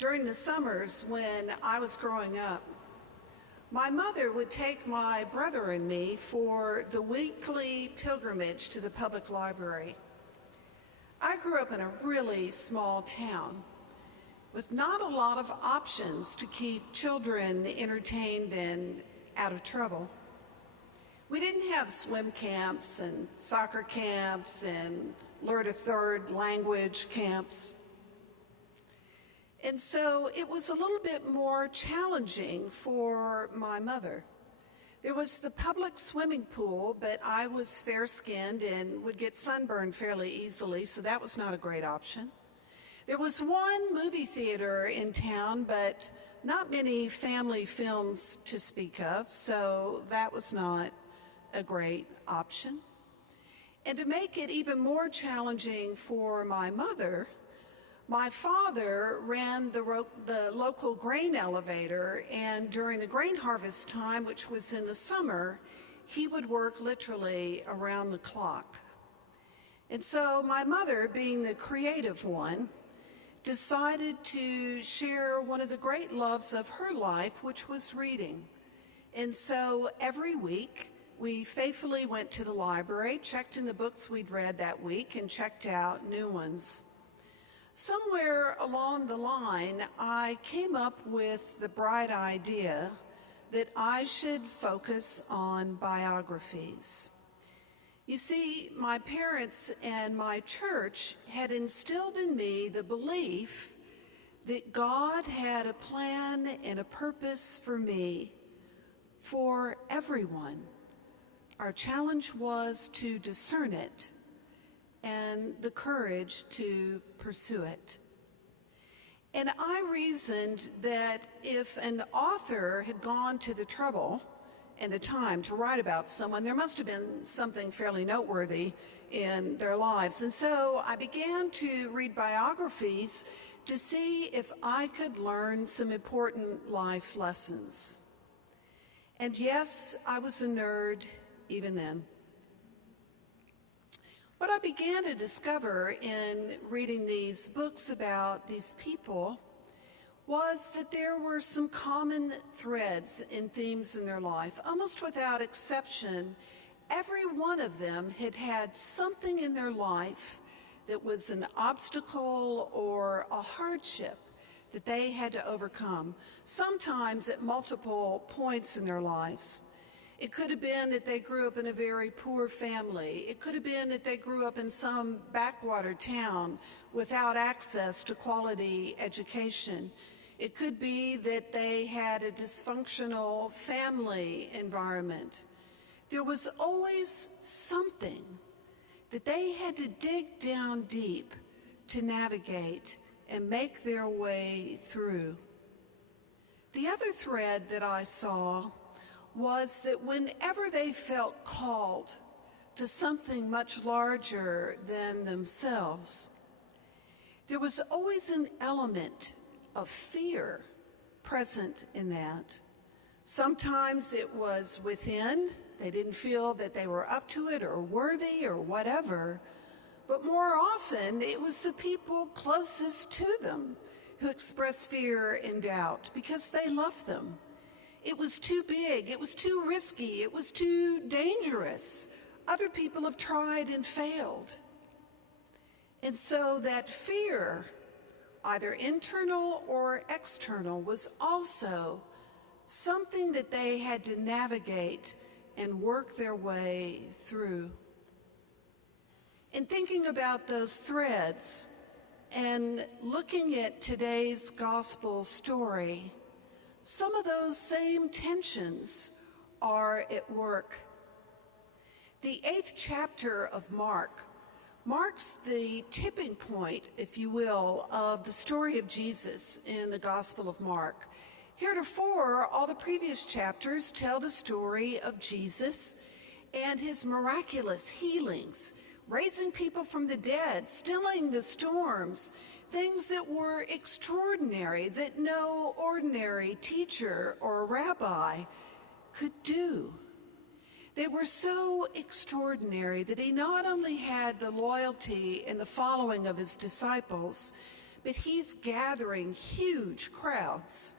During the summers when I was growing up, my mother would take my brother and me for the weekly pilgrimage to the public library. I grew up in a really small town with not a lot of options to keep children entertained and out of trouble. We didn't have swim camps and soccer camps and learn a third language camps. And so it was a little bit more challenging for my mother. There was the public swimming pool, but I was fair-skinned and would get sunburned fairly easily, so that was not a great option. There was one movie theater in town, but not many family films to speak of, so that was not a great option. And to make it even more challenging for my mother, my father ran the local grain elevator, and during the grain harvest time, which was in the summer, he would work literally around the clock. And so my mother, being the creative one, decided to share one of the great loves of her life, which was reading. And so every week, we faithfully went to the library, checked in the books we'd read that week, and checked out new ones. Somewhere along the line, I came up with the bright idea that I should focus on biographies. You see, my parents and my church had instilled in me the belief that God had a plan and a purpose for me, for everyone. Our challenge was to discern it and the courage to pursue it. And I reasoned that if an author had gone to the trouble and the time to write about someone, there must have been something fairly noteworthy in their lives. And so I began to read biographies to see if I could learn some important life lessons. And yes, I was a nerd even then. What I began to discover in reading these books about these people was that there were some common threads and themes in their life. Almost without exception, every one of them had had something in their life that was an obstacle or a hardship that they had to overcome, sometimes at multiple points in their lives. It could have been that they grew up in a very poor family. It could have been that they grew up in some backwater town without access to quality education. It could be that they had a dysfunctional family environment. There was always something that they had to dig down deep to navigate and make their way through. The other thread that I saw was that whenever they felt called to something much larger than themselves, there was always an element of fear present in that. Sometimes it was within. They didn't feel that they were up to it or worthy or whatever, but more often it was the people closest to them who expressed fear and doubt because they loved them. It was too big, it was too risky, it was too dangerous. Other people have tried and failed. And so that fear, either internal or external, was also something that they had to navigate and work their way through. In thinking about those threads and looking at today's gospel story, some of those same tensions are at work. The 8th chapter of Mark marks the tipping point, if you will, of the story of Jesus in the Gospel of Mark. Heretofore, all the previous chapters tell the story of Jesus and his miraculous healings, raising people from the dead, stilling the storms, things that were extraordinary that no ordinary teacher or rabbi could do. They were so extraordinary that he not only had the loyalty and the following of his disciples, but he's gathering huge crowds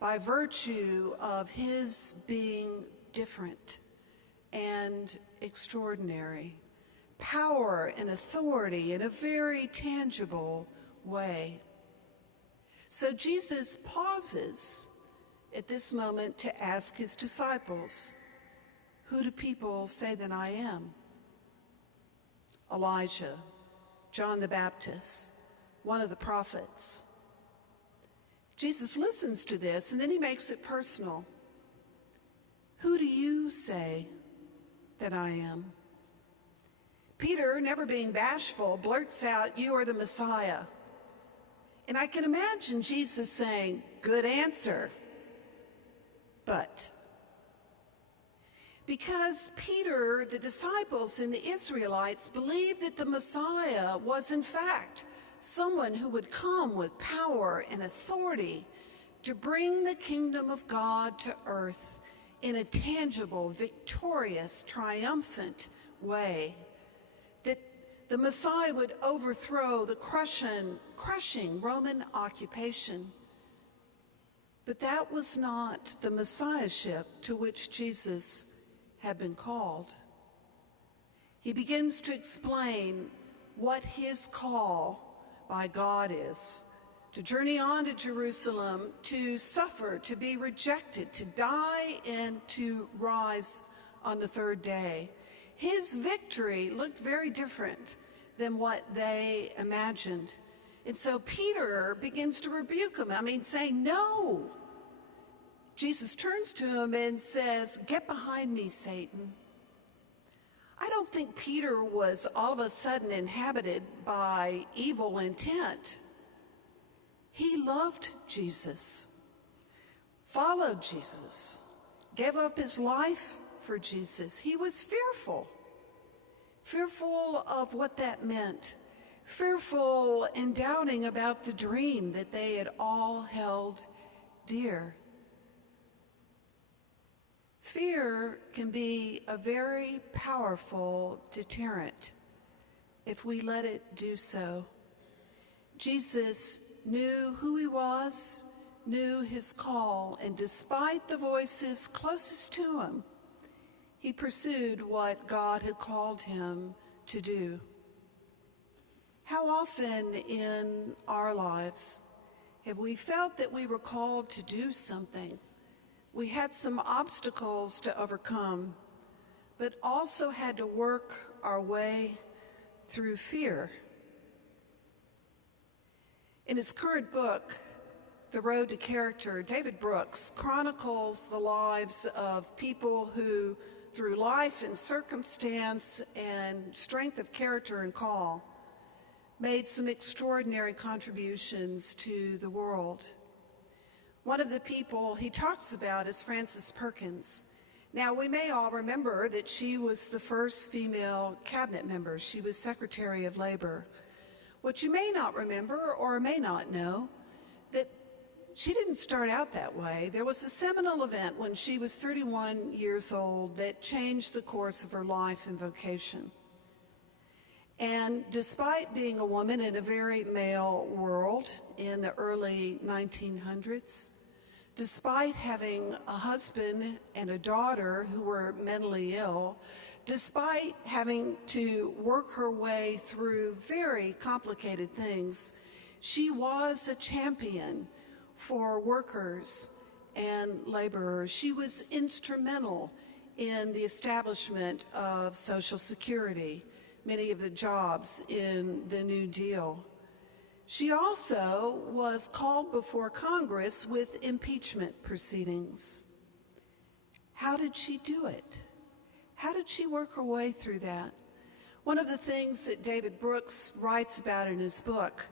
by virtue of his being different and extraordinary, power and authority in a very tangible way. So Jesus pauses at this moment to ask his disciples, "Who do people say that I am?" Elijah, John the Baptist, one of the prophets. Jesus listens to this, and then he makes it personal. "Who do you say that I am?" Peter, never being bashful, blurts out, "You are the Messiah." And I can imagine Jesus saying, "Good answer." But because Peter, the disciples, and the Israelites believed that the Messiah was in fact someone who would come with power and authority to bring the kingdom of God to earth in a tangible, victorious, triumphant way, that the Messiah would overthrow the crushing Roman occupation. But that was not the Messiahship to which Jesus had been called. He begins to explain what his call by God is: to journey on to Jerusalem, to suffer, to be rejected, to die, and to rise on the third day. His victory looked very different than what they imagined. And so Peter begins to rebuke him, saying, "No." Jesus turns to him and says, "Get behind me, Satan." I don't think Peter was all of a sudden inhabited by evil intent. He loved Jesus, followed Jesus, gave up his life for Jesus. He was fearful of what that meant, fearful and doubting about the dream that they had all held dear. Fear can be a very powerful deterrent if we let it do so. Jesus knew who he was, knew his call, and despite the voices closest to him, he pursued what God had called him to do. How often in our lives have we felt that we were called to do something? We had some obstacles to overcome, but also had to work our way through fear. In his current book, The Road to Character, David Brooks chronicles the lives of people who, through life and circumstance and strength of character and call, made some extraordinary contributions to the world. One of the people he talks about is Frances Perkins. Now, we may all remember that she was the first female cabinet member. She was Secretary of Labor. What you may not remember or may not know, that she didn't start out that way. There was a seminal event when she was 31 years old that changed the course of her life and vocation. And despite being a woman in a very male world in the early 1900s, despite having a husband and a daughter who were mentally ill, despite having to work her way through very complicated things, she was a champion for workers and laborers. She was instrumental in the establishment of Social Security, many of the jobs in the New Deal. She also was called before Congress with impeachment proceedings. How did she do it? How did she work her way through that? One of the things that David Brooks writes about in his book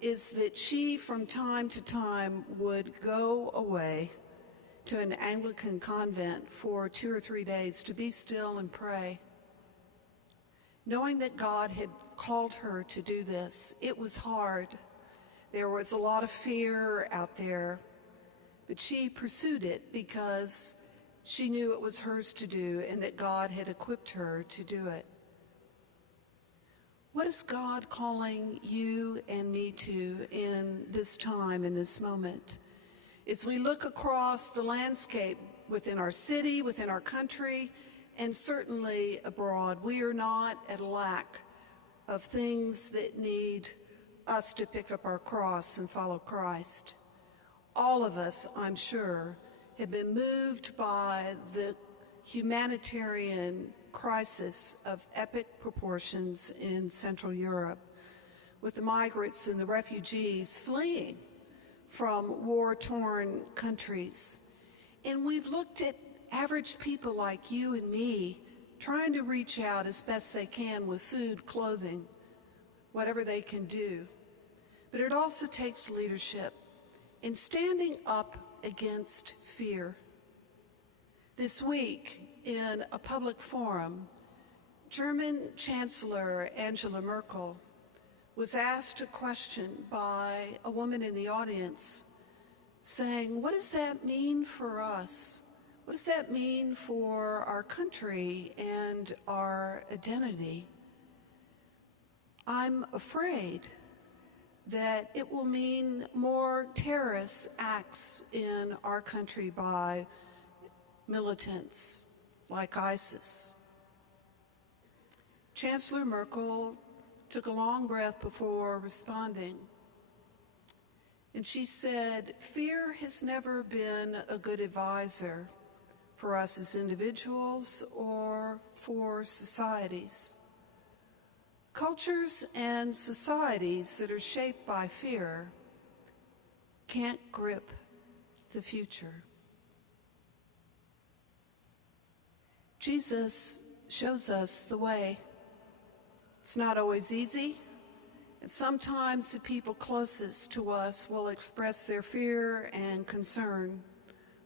is that she, from time to time, would go away to an Anglican convent for 2 or 3 days to be still and pray. Knowing that God had called her to do this, it was hard. There was a lot of fear out there, but she pursued it because she knew it was hers to do and that God had equipped her to do it. What is God calling you and me to in this time, in this moment? As we look across the landscape within our city, within our country, and certainly abroad, we are not at a lack of things that need us to pick up our cross and follow Christ. All of us, I'm sure, have been moved by the humanitarian crisis of epic proportions in Central Europe, with the migrants and the refugees fleeing from war-torn countries. And we've looked at average people like you and me trying to reach out as best they can with food, clothing, whatever they can do. But it also takes leadership in standing up against fear. This week, in a public forum, German Chancellor Angela Merkel was asked a question by a woman in the audience saying, what does that mean for us? What does that mean for our country and our identity? I'm afraid that it will mean more terrorist acts in our country by militants like ISIS. Chancellor Merkel took a long breath before responding, and she said, fear has never been a good advisor for us as individuals or for societies. Cultures and societies that are shaped by fear can't grip the future. Jesus shows us the way. It's not always easy, and sometimes the people closest to us will express their fear and concern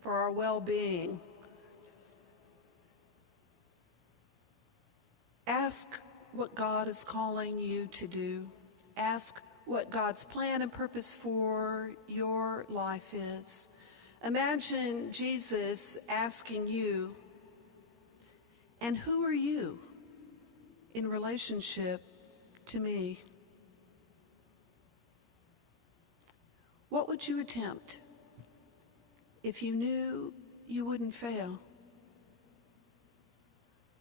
for our well-being. Ask what God is calling you to do. Ask what God's plan and purpose for your life is. Imagine Jesus asking you, and who are you in relationship to me? What would you attempt if you knew you wouldn't fail?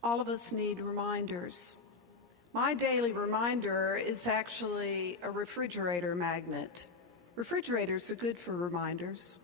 All of us need reminders. My daily reminder is actually a refrigerator magnet. Refrigerators are good for reminders.